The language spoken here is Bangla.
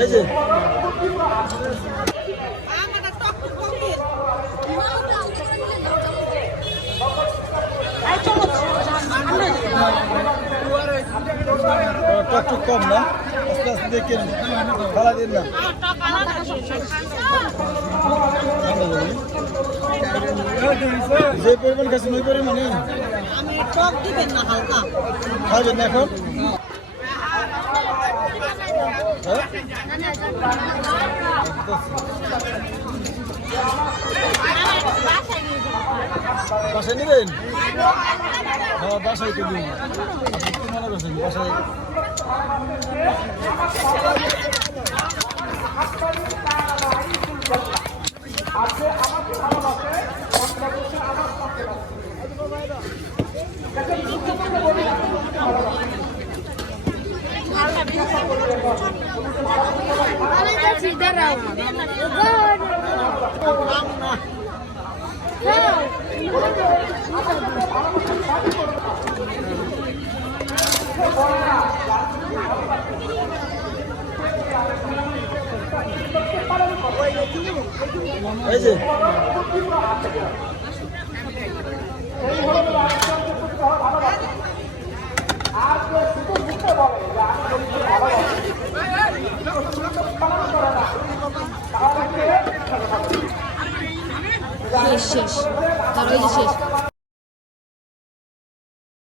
এই যে টক কম না, আস্তে আস্তে দেখে খালা দিন না। যে পরিমাণ খাচ্ছেন ওই পরিমাণে আমি টক দিবেন না, হালকা খাবেন না এখন। বাসায় নেবেন? হ্যাঁ বাসায় তো দিন, মনে করছেন বাসায়। এই যে শেষ তার ওই যে শেষ